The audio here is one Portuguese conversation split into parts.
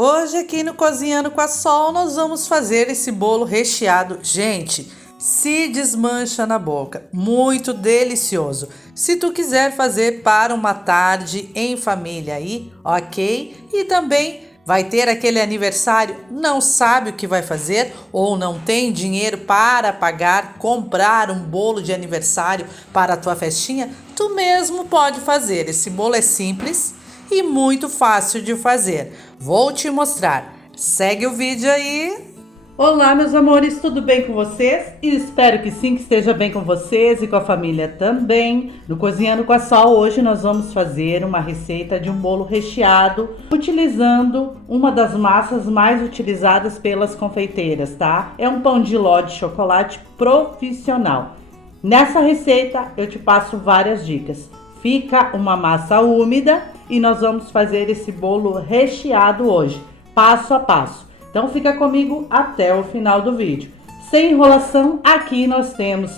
Hoje aqui no Cozinhando com a Sol nós vamos fazer esse bolo recheado. Gente, se desmancha na boca, muito delicioso. Se tu quiser fazer para uma tarde em família aí, ok? E também vai ter aquele aniversário, não sabe o que vai fazer ou não tem dinheiro para pagar, comprar um bolo de aniversário para a tua festinha? Tu mesmo pode fazer. Esse bolo é simples e muito fácil de fazer. Vou te mostrar. Segue o vídeo aí. Olá, meus amores, tudo bem com vocês? Espero que sim, que esteja bem com vocês e com a família também. No Cozinhando com a Sol, hoje nós vamos fazer uma receita de um bolo recheado utilizando uma das massas mais utilizadas pelas confeiteiras, tá? É um pão de ló de chocolate profissional. Nessa receita eu te passo várias dicas. Fica uma massa úmida e nós vamos fazer esse bolo recheado hoje, passo a passo. Então fica comigo até o final do vídeo. Sem enrolação, aqui nós temos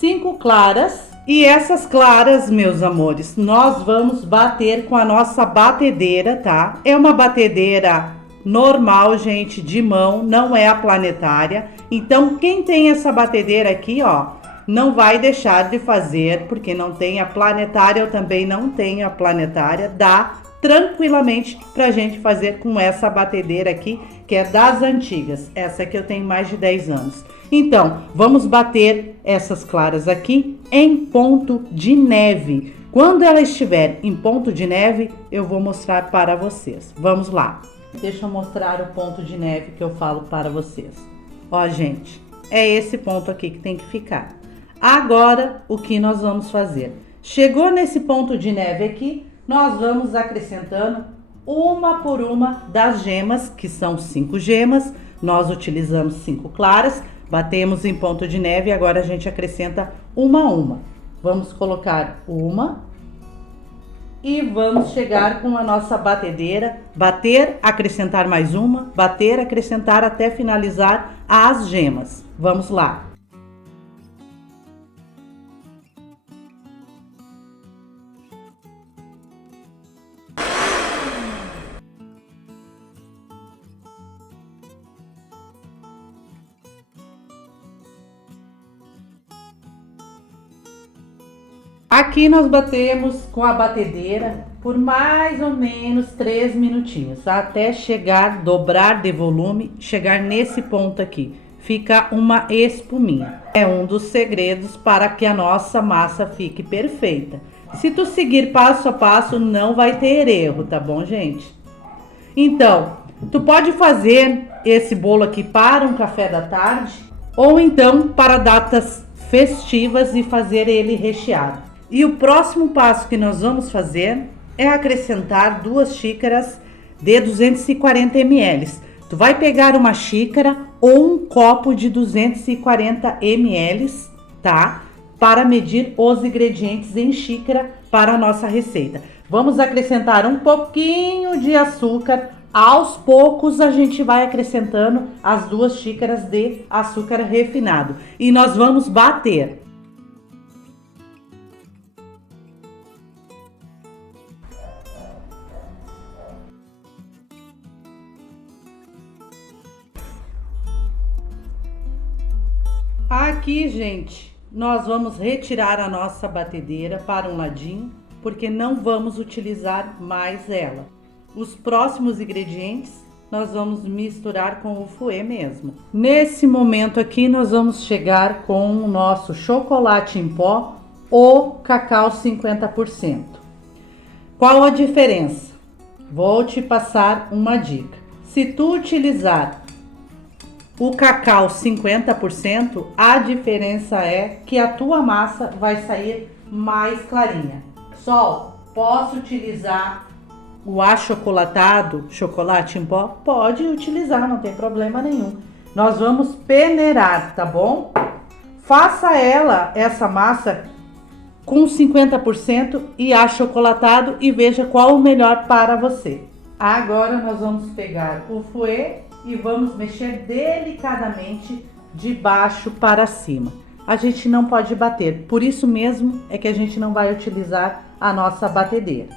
5 claras. E essas claras, meus amores, nós vamos bater com a nossa batedeira, tá? É uma batedeira normal, gente, de mão, não é a planetária. Então quem tem essa batedeira aqui, ó, não vai deixar de fazer, porque não tem a planetária, eu também não tenho a planetária, dá tranquilamente pra gente fazer com essa batedeira aqui, que é das antigas. Essa aqui eu tenho mais de 10 anos. Então, vamos bater essas claras aqui em ponto de neve. Quando ela estiver em ponto de neve, eu vou mostrar para vocês. Vamos lá. Deixa eu mostrar o ponto de neve que eu falo para vocês. Ó, gente, é esse ponto aqui que tem que ficar. Agora, o que nós vamos fazer? Chegou nesse ponto de neve aqui, nós vamos acrescentando uma por uma das gemas, que são 5 gemas. Nós utilizamos 5 claras, batemos em ponto de neve e agora a gente acrescenta uma a uma. Vamos colocar uma e vamos chegar com a nossa batedeira, bater, acrescentar mais uma, bater, acrescentar até finalizar as gemas. Vamos lá. Aqui nós batemos com a batedeira por mais ou menos 3 minutinhos, até chegar, dobrar de volume, chegar nesse ponto aqui. Fica uma espuminha. É um dos segredos para que a nossa massa fique perfeita. Se tu seguir passo a passo, não vai ter erro, tá bom, gente? Então, tu pode fazer esse bolo aqui para um café da tarde ou então para datas festivas e fazer ele recheado. E o próximo passo que nós vamos fazer é acrescentar 2 xícaras de 240 ml. Tu vai pegar uma xícara ou um copo de 240 ml, tá? Para medir os ingredientes em xícara para a nossa receita. Vamos acrescentar um pouquinho de açúcar. Aos poucos a gente vai acrescentando as 2 xícaras de açúcar refinado. E nós vamos bater. Aqui, gente, nós vamos retirar a nossa batedeira para um ladinho, porque não vamos utilizar mais ela. Os próximos ingredientes nós vamos misturar com o fouet mesmo. Nesse momento aqui, nós vamos chegar com o nosso chocolate em pó ou cacau 50%. Qual a diferença? Vou te passar uma dica. Se tu utilizar o cacau 50%, a diferença é que a tua massa vai sair mais clarinha. Sol, posso utilizar o achocolatado, chocolate em pó? Pode utilizar, não tem problema nenhum. Nós vamos peneirar, tá bom? Faça essa massa com 50% e achocolatado e veja qual o melhor para você. Agora nós vamos pegar o fouet e vamos mexer delicadamente de baixo para cima. A gente não pode bater, por isso mesmo é que a gente não vai utilizar a nossa batedeira.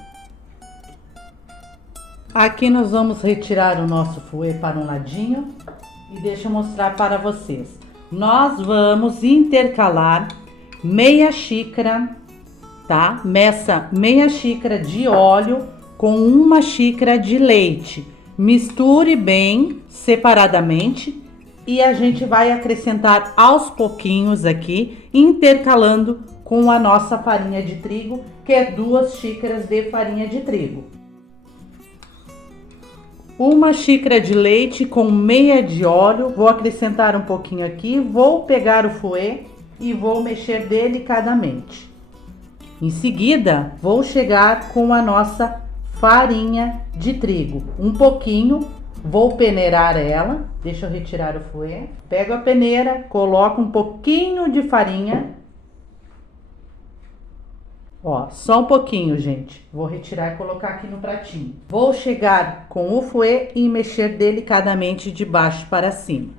Aqui nós vamos retirar o nosso fouet para um ladinho e deixa eu mostrar para vocês. Nós vamos intercalar meia xícara, tá? Meça meia xícara de óleo com uma xícara de leite. Misture bem separadamente e a gente vai acrescentar aos pouquinhos aqui, intercalando com a nossa farinha de trigo, que é 2 xícaras de farinha de trigo. Uma xícara de leite com meia de óleo, vou acrescentar um pouquinho aqui, vou pegar o fouet e vou mexer delicadamente. Em seguida, vou chegar com a nossa farinha de trigo, um pouquinho, vou peneirar ela, deixa eu retirar o fouet, pego a peneira, coloco um pouquinho de farinha, ó, só um pouquinho, gente, vou retirar e colocar aqui no pratinho. Vou chegar com o fouet e mexer delicadamente de baixo para cima.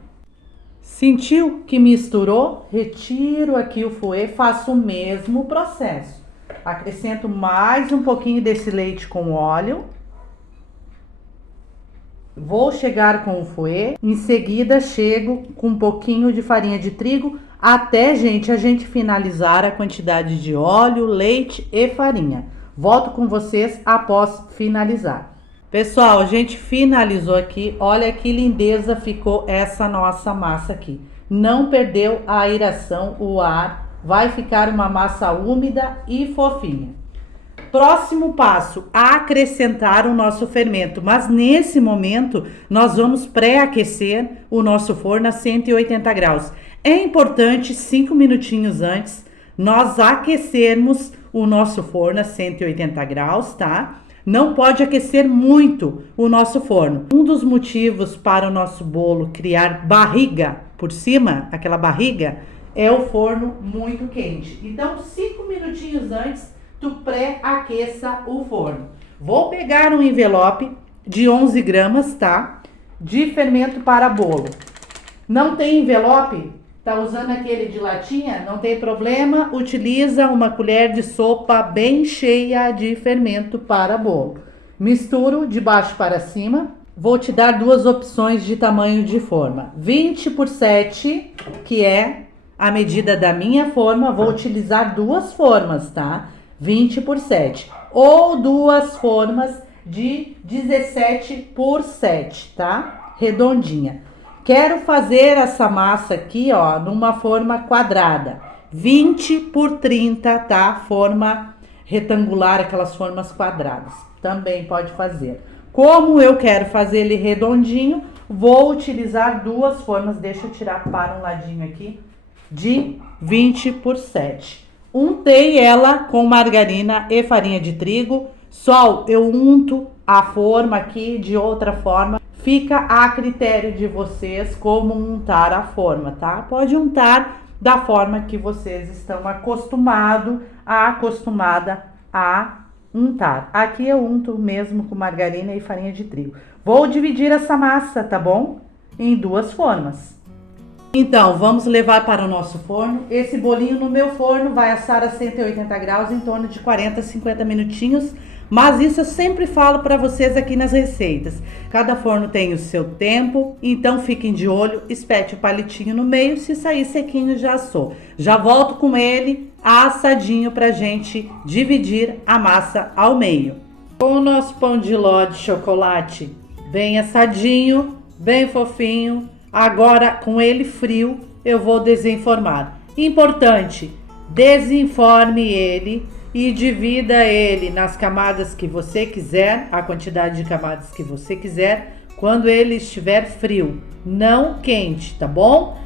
Sentiu que misturou? Retiro aqui o fouet, faço o mesmo processo. Acrescento mais um pouquinho desse leite com óleo. Vou chegar com o fouet, em seguida chego com um pouquinho de farinha de trigo, até, gente, a gente finalizar a quantidade de óleo, leite e farinha. Volto com vocês após finalizar. Pessoal, a gente finalizou aqui, olha que lindeza ficou essa nossa massa aqui. Não perdeu a aeração, o ar, vai ficar uma massa úmida e fofinha. Próximo passo, acrescentar o nosso fermento, mas nesse momento nós vamos pré-aquecer o nosso forno a 180 graus. É importante 5 minutinhos antes nós aquecermos o nosso forno a 180 graus, tá? Não pode aquecer muito o nosso forno. Um dos motivos para o nosso bolo criar barriga por cima, aquela barriga, é o forno muito quente. Então, 5 minutinhos antes, tu pré-aqueça o forno. Vou pegar um envelope de 11 gramas, tá? De fermento para bolo. Não tem envelope? Tá usando aquele de latinha? Não tem problema, utiliza uma colher de sopa bem cheia de fermento para bolo. Misturo de baixo para cima. Vou te dar 2 opções de tamanho de forma. 20 por 7, que é a medida da minha forma, vou utilizar 2 formas, tá? 20 por 7. Ou 2 formas de 17 por 7, tá? Redondinha. Quero fazer essa massa aqui, ó, numa forma quadrada. 20 por 30, tá? Forma retangular, aquelas formas quadradas. Também pode fazer. Como eu quero fazer ele redondinho, vou utilizar 2 formas. Deixa eu tirar para um ladinho aqui. De 20 por 7. Untei ela com margarina e farinha de trigo. Só eu unto a forma aqui de outra forma. Fica a critério de vocês como untar a forma, tá? Pode untar da forma que vocês estão acostumada a untar. Aqui eu unto mesmo com margarina e farinha de trigo. Vou dividir essa massa, tá bom? Em 2 formas. Então, vamos levar para o nosso forno. Esse bolinho no meu forno vai assar a 180 graus em torno de 40 a 50 minutinhos. Mas isso eu sempre falo para vocês aqui nas receitas. Cada forno tem o seu tempo, então fiquem de olho, espete o palitinho no meio, se sair sequinho já assou. Já volto com ele assadinho pra gente dividir a massa ao meio. Com o nosso pão de ló de chocolate bem assadinho, bem fofinho, agora com ele frio eu vou desenformar. Importante, desenforme ele e divida ele nas camadas que você quiser, a quantidade de camadas que você quiser, quando ele estiver frio, não quente, tá bom?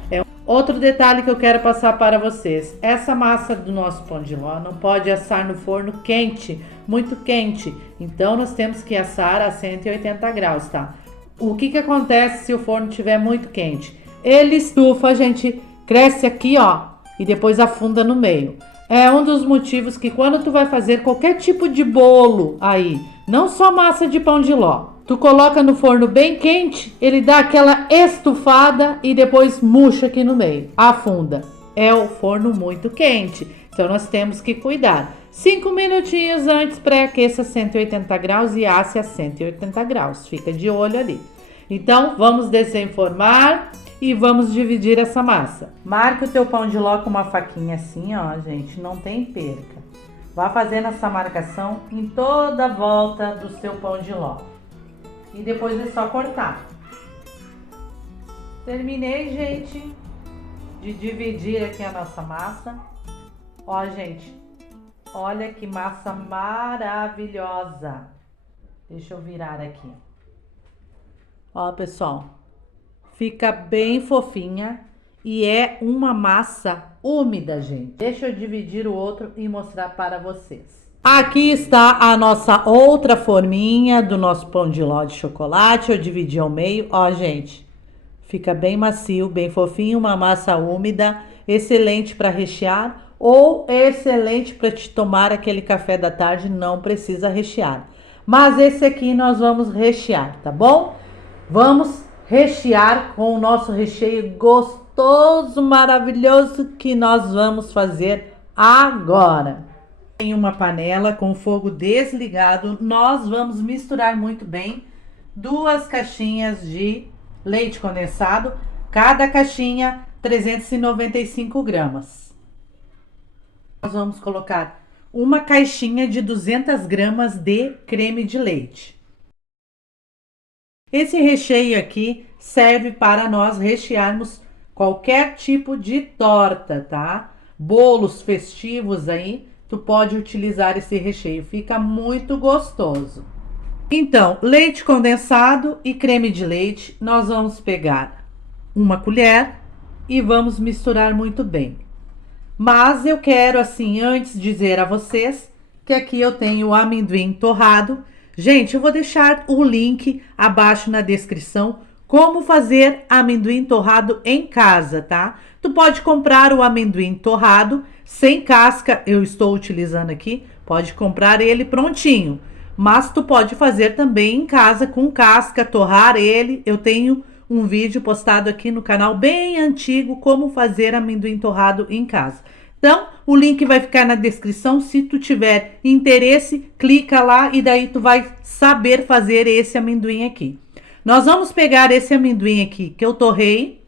Outro detalhe que eu quero passar para vocês, essa massa do nosso pão de ló não pode assar no forno quente, muito quente, então nós temos que assar a 180 graus, tá? O que acontece se o forno estiver muito quente? Ele estufa, gente, cresce aqui, ó, e depois afunda no meio. É um dos motivos que quando tu vai fazer qualquer tipo de bolo aí, não só massa de pão de ló, tu coloca no forno bem quente, ele dá aquela estufada e depois murcha aqui no meio, afunda. É o forno muito quente. Então nós temos que cuidar. 5 minutinhos antes, pré-aqueça 180 graus e asse a 180 graus. Fica de olho ali. Então vamos desenformar e vamos dividir essa massa. Marque o teu pão de ló com uma faquinha assim, ó, gente, não tem perca. Vá fazendo essa marcação em toda a volta do seu pão de ló. E depois é só cortar. Terminei, gente, de dividir aqui a nossa massa. Ó, gente, olha que massa maravilhosa. Deixa eu virar aqui. Ó, pessoal, fica bem fofinha e é uma massa úmida, gente. Deixa eu dividir o outro e mostrar para vocês. Aqui está a nossa outra forminha do nosso pão de ló de chocolate. Eu dividi ao meio, ó, gente. Fica bem macio, bem fofinho, uma massa úmida, excelente para rechear ou excelente para te tomar aquele café da tarde, não precisa rechear. Mas esse aqui nós vamos rechear, tá bom? Vamos rechear com o nosso recheio gostoso, maravilhoso que nós vamos fazer agora. Em uma panela com o fogo desligado, nós vamos misturar muito bem 2 caixinhas de leite condensado, cada caixinha 395 gramas. Nós vamos colocar uma caixinha de 200 gramas de creme de leite. Esse recheio aqui serve para nós rechearmos qualquer tipo de torta, tá? Bolos festivos aí, tu pode utilizar esse recheio, fica muito gostoso. Então, leite condensado e creme de leite, nós vamos pegar uma colher e vamos misturar muito bem. Mas eu quero, assim, antes dizer a vocês que aqui eu tenho o amendoim torrado. Gente, eu vou deixar o link abaixo na descrição, como fazer amendoim torrado em casa, tá? Tu pode comprar o amendoim torrado, sem casca, eu estou utilizando aqui, pode comprar ele prontinho. Mas tu pode fazer também em casa com casca, torrar ele. Eu tenho um vídeo postado aqui no canal bem antigo, como fazer amendoim torrado em casa. Então, o link vai ficar na descrição. Se tu tiver interesse, clica lá e daí tu vai saber fazer esse amendoim aqui. Nós vamos pegar esse amendoim aqui que eu torrei,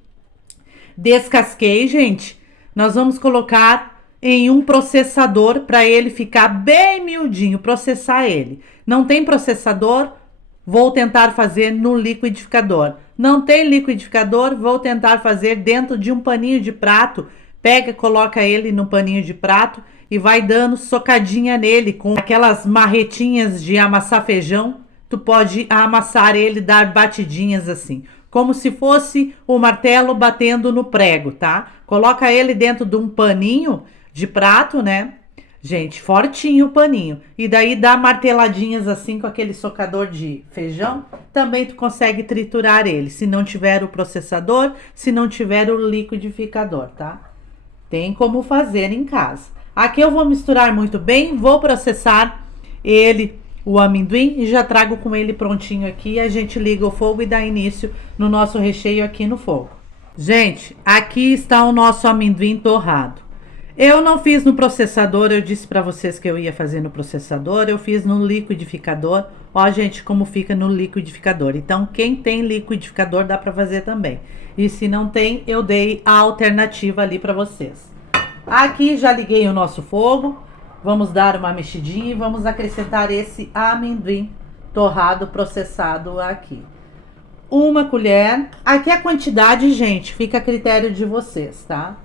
descasquei, gente. Nós vamos colocar em um processador para ele ficar bem miudinho, processar ele. Não tem processador? Vou tentar fazer no liquidificador. Não tem liquidificador? Vou tentar fazer dentro de um paninho de prato. Pega, coloca ele no paninho de prato e vai dando socadinha nele com aquelas marretinhas de amassar feijão. Tu pode amassar ele, dar batidinhas assim, como se fosse o martelo batendo no prego, tá? Coloca ele dentro de um paninho de prato, né? Gente, fortinho o paninho. E daí dá marteladinhas assim com aquele socador de feijão. Também tu consegue triturar ele, se não tiver o processador, se não tiver o liquidificador, tá? Tem como fazer em casa. Aqui eu vou misturar muito bem, vou processar ele, o amendoim, e já trago com ele prontinho aqui. A gente liga o fogo e dá início no nosso recheio aqui no fogo. Gente, aqui está o nosso amendoim torrado. Eu não fiz no processador, eu disse para vocês que eu ia fazer no processador, eu fiz no liquidificador. Ó, gente, como fica no liquidificador. Então, quem tem liquidificador dá para fazer também. E se não tem, eu dei a alternativa ali para vocês. Aqui já liguei o nosso fogo. Vamos dar uma mexidinha e vamos acrescentar esse amendoim torrado processado aqui. Uma colher. Aqui a quantidade, gente, fica a critério de vocês, tá?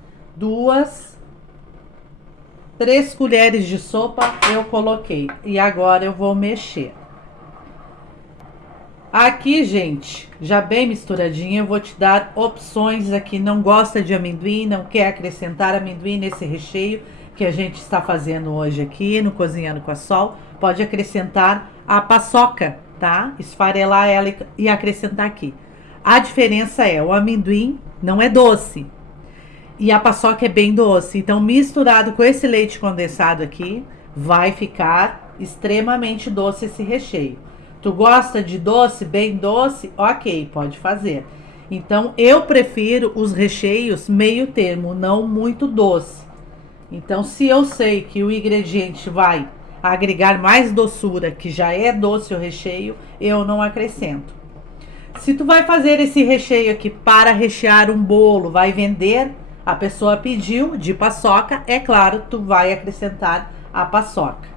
3 colheres de sopa eu coloquei. E agora eu vou mexer. Aqui, gente, já bem misturadinho, eu vou te dar opções aqui. Não gosta de amendoim, não quer acrescentar amendoim nesse recheio que a gente está fazendo hoje aqui no Cozinhando com a Sol, pode acrescentar a paçoca, tá? Esfarelar ela e acrescentar aqui. A diferença é, o amendoim não é doce e a paçoca é bem doce. Então, misturado com esse leite condensado aqui, vai ficar extremamente doce esse recheio. Tu gosta de doce, bem doce? Ok, pode fazer. Então, eu prefiro os recheios meio termo, não muito doce. Então, se eu sei que o ingrediente vai agregar mais doçura, que já é doce o recheio, eu não acrescento. Se tu vai fazer esse recheio aqui para rechear um bolo, vai vender, a pessoa pediu de paçoca, é claro, tu vai acrescentar a paçoca.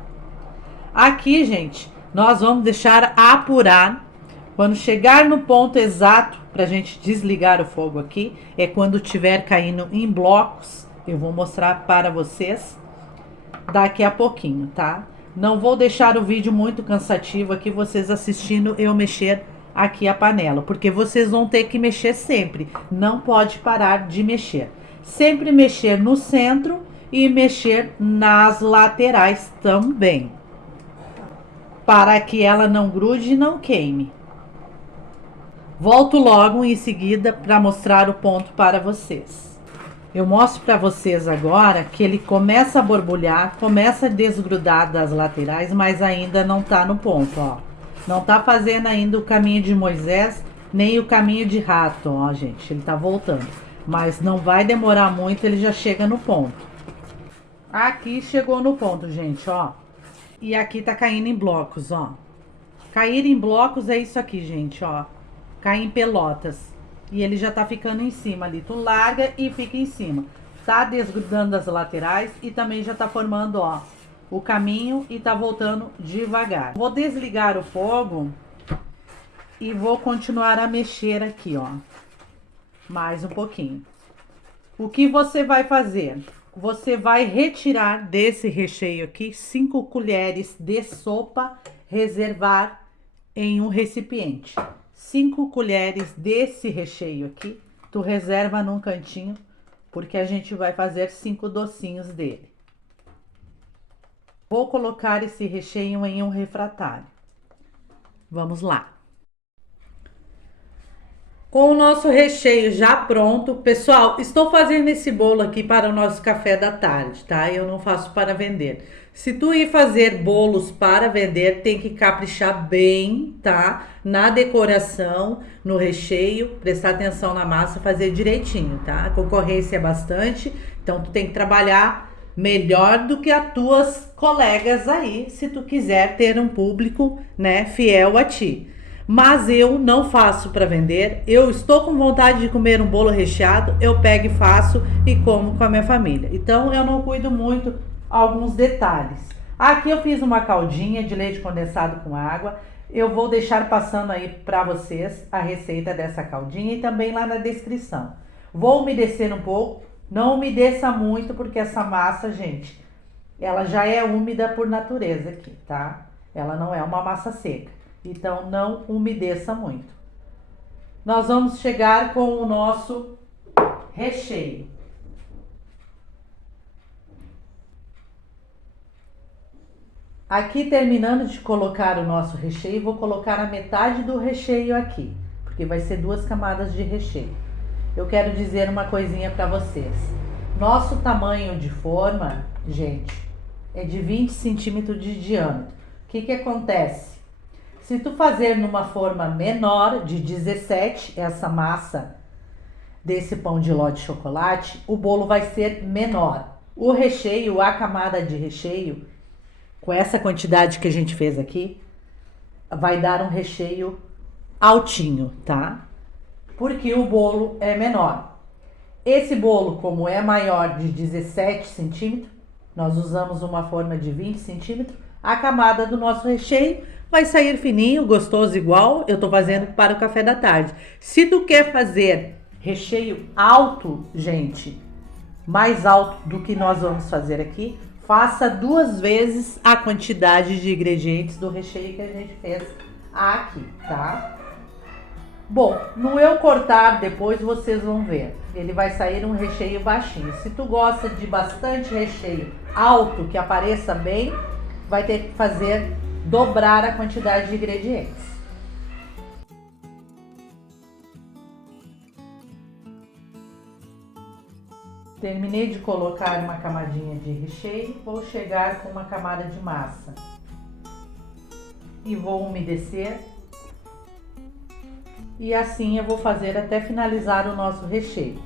Aqui, gente, nós vamos deixar apurar. Quando chegar no ponto exato para a gente desligar o fogo aqui, é quando tiver caindo em blocos. Eu vou mostrar para vocês daqui a pouquinho, tá? Não vou deixar o vídeo muito cansativo aqui, vocês assistindo eu mexer aqui a panela, porque vocês vão ter que mexer sempre. Não pode parar de mexer. Sempre mexer no centro e mexer nas laterais também, para que ela não grude e não queime. Volto logo em seguida para mostrar o ponto para vocês. Eu mostro para vocês agora que ele começa a borbulhar, começa a desgrudar das laterais, mas ainda não tá no ponto, ó. Não tá fazendo ainda o caminho de Moisés, nem o caminho de rato, ó, gente. Ele tá voltando. Mas não vai demorar muito, ele já chega no ponto. Aqui chegou no ponto, gente, ó. E aqui tá caindo em blocos, ó. Cair em blocos é isso aqui, gente, ó. Cair em pelotas. E ele já tá ficando em cima ali. Tu larga e fica em cima. Tá desgrudando as laterais e também já tá formando, ó, o caminho e tá voltando devagar. Vou desligar o fogo e vou continuar a mexer aqui, ó. Mais um pouquinho. O que você vai fazer? Você vai retirar desse recheio aqui 5 colheres de sopa, reservar em um recipiente. 5 colheres desse recheio aqui, tu reserva num cantinho, porque a gente vai fazer 5 docinhos dele. Vou colocar esse recheio em um refratário. Vamos lá. Com o nosso recheio já pronto, pessoal, estou fazendo esse bolo aqui para o nosso café da tarde, tá? Eu não faço para vender. Se tu ir fazer bolos para vender, tem que caprichar bem, tá? Na decoração, no recheio, prestar atenção na massa, fazer direitinho, tá? A concorrência é bastante, então tu tem que trabalhar melhor do que as tuas colegas aí, se tu quiser ter um público, né, fiel a ti. Mas eu não faço para vender. Eu estou com vontade de comer um bolo recheado, eu pego e faço e como com a minha família. Então eu não cuido muito alguns detalhes. Aqui eu fiz uma caldinha de leite condensado com água. Eu vou deixar passando aí para vocês a receita dessa caldinha e também lá na descrição. Vou umedecer um pouco, não umedeça muito porque essa massa, gente, ela já é úmida por natureza aqui, tá? Ela não é uma massa seca. Então, não umedeça muito. Nós vamos chegar com o nosso recheio. Aqui, terminando de colocar o nosso recheio, vou colocar a metade do recheio aqui, porque vai ser 2 camadas de recheio. Eu quero dizer uma coisinha para vocês. Nosso tamanho de forma, gente, é de 20 centímetros de diâmetro. O que acontece? Se tu fazer numa forma menor, de 17, essa massa desse pão de ló de chocolate, o bolo vai ser menor. O recheio, a camada de recheio, com essa quantidade que a gente fez aqui, vai dar um recheio altinho, tá? Porque o bolo é menor. Esse bolo, como é maior de 17 centímetros, nós usamos uma forma de 20 centímetros, a camada do nosso recheio vai sair fininho, gostoso igual eu tô fazendo para o café da tarde. Se tu quer fazer recheio alto, gente, mais alto do que nós vamos fazer aqui, faça 2 vezes a quantidade de ingredientes do recheio que a gente fez aqui, tá? Bom, no eu cortar depois vocês vão ver. Ele vai sair um recheio baixinho. Se tu gosta de bastante recheio alto, que apareça bem, vai ter que fazer dobrar a quantidade de ingredientes. Terminei de colocar uma camadinha de recheio, vou chegar com uma camada de massa e vou umedecer. E assim eu vou fazer até finalizar o nosso recheio.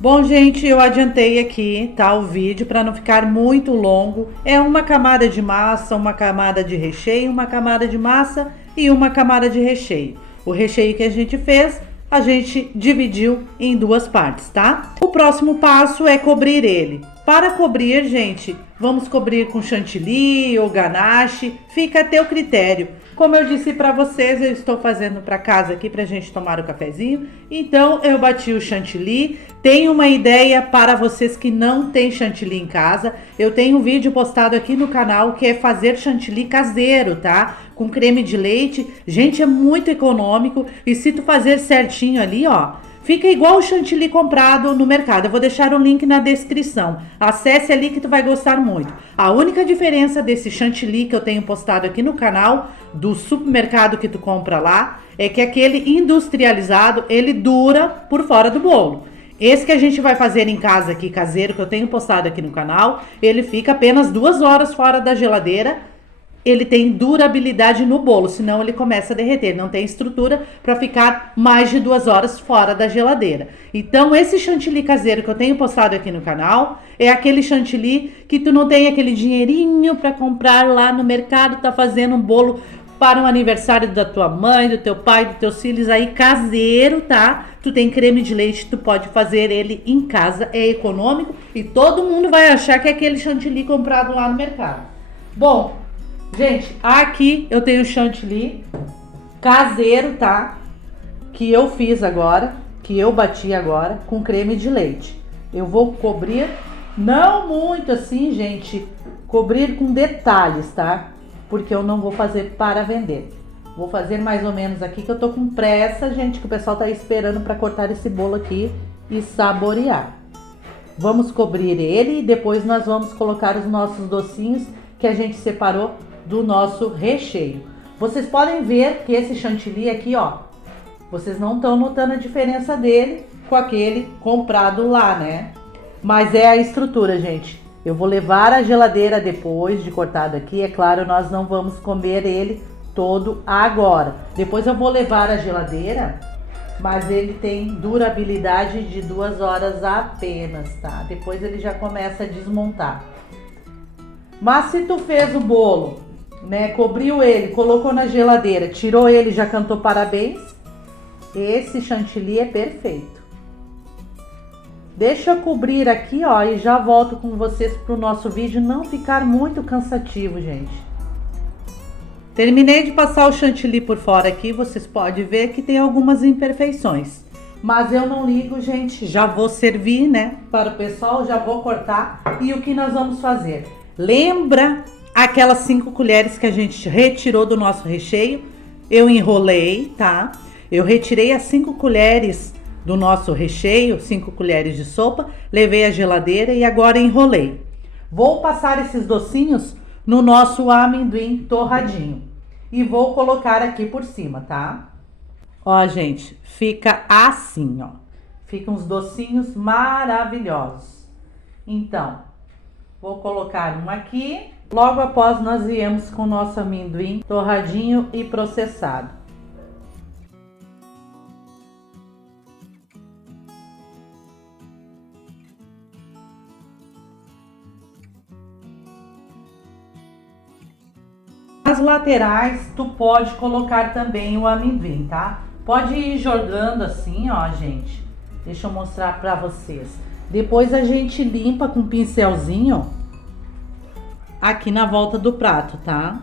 Bom, gente, eu adiantei aqui, tá, o vídeo para não ficar muito longo. É uma camada de massa, uma camada de recheio, uma camada de massa e uma camada de recheio. O recheio que a gente fez, a gente dividiu em duas partes, tá? O próximo passo é cobrir ele. Para cobrir, gente, vamos cobrir com chantilly ou ganache, fica a teu critério. Como eu disse para vocês, eu estou fazendo para casa aqui pra gente tomar o cafezinho. Então eu bati o chantilly. Tenho uma ideia para vocês que não tem chantilly em casa. Eu tenho um vídeo postado aqui no canal que é fazer chantilly caseiro, tá? Com creme de leite. Gente, é muito econômico e se tu fazer certinho ali, ó, fica igual o chantilly comprado no mercado. Eu vou deixar o link na descrição. Acesse ali que tu vai gostar muito. A única diferença desse chantilly que eu tenho postado aqui no canal, do supermercado que tu compra lá, é que aquele industrializado, ele dura por fora do bolo. Esse que a gente vai fazer em casa aqui, caseiro, que eu tenho postado aqui no canal, ele fica apenas 2 horas fora da geladeira. Ele tem durabilidade no bolo, senão ele começa a derreter. Ele não tem estrutura para ficar mais de 2 horas fora da geladeira. Então, esse chantilly caseiro que eu tenho postado aqui no canal é aquele chantilly que tu não tem aquele dinheirinho para comprar lá no mercado, tá fazendo um bolo para um aniversário da tua mãe, do teu pai, dos teus filhos aí caseiro, tá? Tu tem creme de leite, tu pode fazer ele em casa, é econômico e todo mundo vai achar que é aquele chantilly comprado lá no mercado. Bom, gente, aqui eu tenho chantilly caseiro, tá? Que eu fiz agora, que eu bati agora com creme de leite. Eu vou cobrir, não muito assim, gente, cobrir com detalhes, tá? Porque eu não vou fazer para vender. Vou fazer mais ou menos aqui, que eu tô com pressa, gente, que o pessoal tá esperando para cortar esse bolo aqui e saborear. Vamos cobrir ele e depois nós vamos colocar os nossos docinhos que a gente separou do nosso recheio. Vocês podem ver que esse chantilly aqui, ó, vocês não estão notando a diferença dele com aquele comprado lá, né? Mas é a estrutura, gente. Eu vou levar à geladeira depois de cortado aqui. É claro, nós não vamos comer ele todo agora. Depois eu vou levar à geladeira, mas ele tem durabilidade de 2 horas apenas, tá? Depois ele já começa a desmontar. Mas se tu fez o bolo, né, cobriu ele, colocou na geladeira, tirou ele, já cantou parabéns, esse chantilly é perfeito. Deixa eu cobrir aqui, ó, e já volto com vocês pro nosso vídeo não ficar muito cansativo, gente. Terminei de passar o chantilly por fora aqui, vocês podem ver que tem algumas imperfeições. Mas eu não ligo, gente, já vou servir, né, para o pessoal, já vou cortar. E o que nós vamos fazer? Lembra aquelas 5 colheres que a gente retirou do nosso recheio? Eu enrolei, tá? Eu retirei as 5 colheres do nosso recheio, 5 colheres de sopa, levei à geladeira e agora enrolei. Vou passar esses docinhos no nosso amendoim torradinho e vou colocar aqui por cima, tá? Ó, gente, fica assim, ó. Ficam uns docinhos maravilhosos. Então, vou colocar um aqui. Logo após nós viemos com o nosso amendoim torradinho e processado. Nas laterais, tu pode colocar também o amendoim, tá? Pode ir jogando assim, ó, gente. Deixa eu mostrar pra vocês. Depois a gente limpa com um pincelzinho aqui na volta do prato, tá?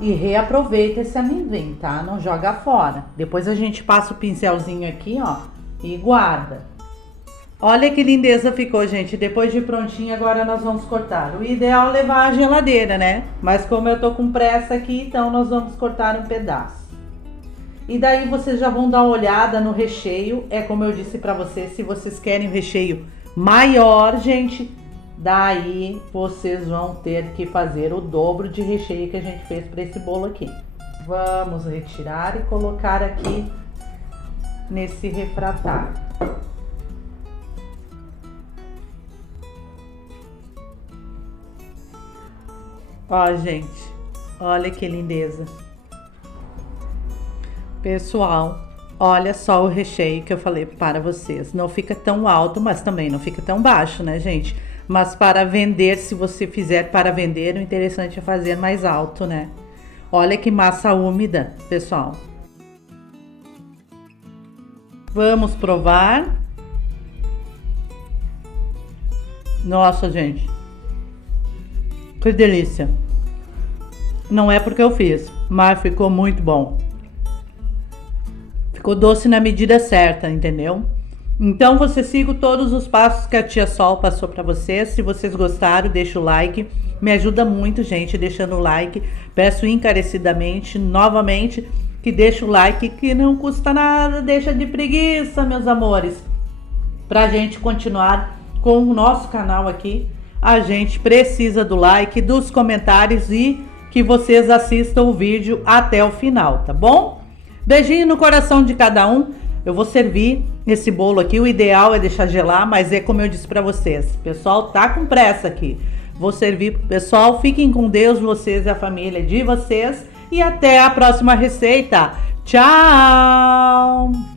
E reaproveita esse amendoim, tá? Não joga fora. Depois a gente passa o pincelzinho aqui, ó, e guarda. Olha que lindeza ficou, gente. Depois de prontinho, agora nós vamos cortar. O ideal é levar à geladeira, né? Mas como eu tô com pressa aqui, então nós vamos cortar um pedaço. E daí vocês já vão dar uma olhada no recheio. É como eu disse pra vocês, se vocês querem o recheio maior, gente, daí vocês vão ter que fazer o dobro de recheio que a gente fez para esse bolo aqui. Vamos retirar e colocar aqui nesse refratário. Ó, gente, olha que lindeza. Pessoal, Olha só o recheio que eu falei para vocês. Não fica tão alto, mas também não fica tão baixo, né, gente? Mas para vender, se você fizer para vender, o interessante é fazer mais alto, né? Olha que massa úmida, pessoal. Vamos provar. Nossa, gente. Que delícia. Não é porque eu fiz, mas ficou muito bom. Ficou doce na medida certa, entendeu? Então você siga todos os passos que a tia Sol passou para vocês. Se vocês gostaram, deixa o like. Me ajuda muito, gente, deixando o like. Peço encarecidamente, novamente, que deixe o like, que não custa nada. Deixa de preguiça, meus amores. Pra gente continuar com o nosso canal aqui, a gente precisa do like, dos comentários e que vocês assistam o vídeo até o final, tá bom? Beijinho no coração de cada um. Eu vou servir esse bolo aqui. O ideal é deixar gelar, mas é como eu disse pra vocês. O pessoal tá com pressa aqui. Vou servir pro pessoal. Fiquem com Deus, vocês e a família de vocês. E até a próxima receita. Tchau!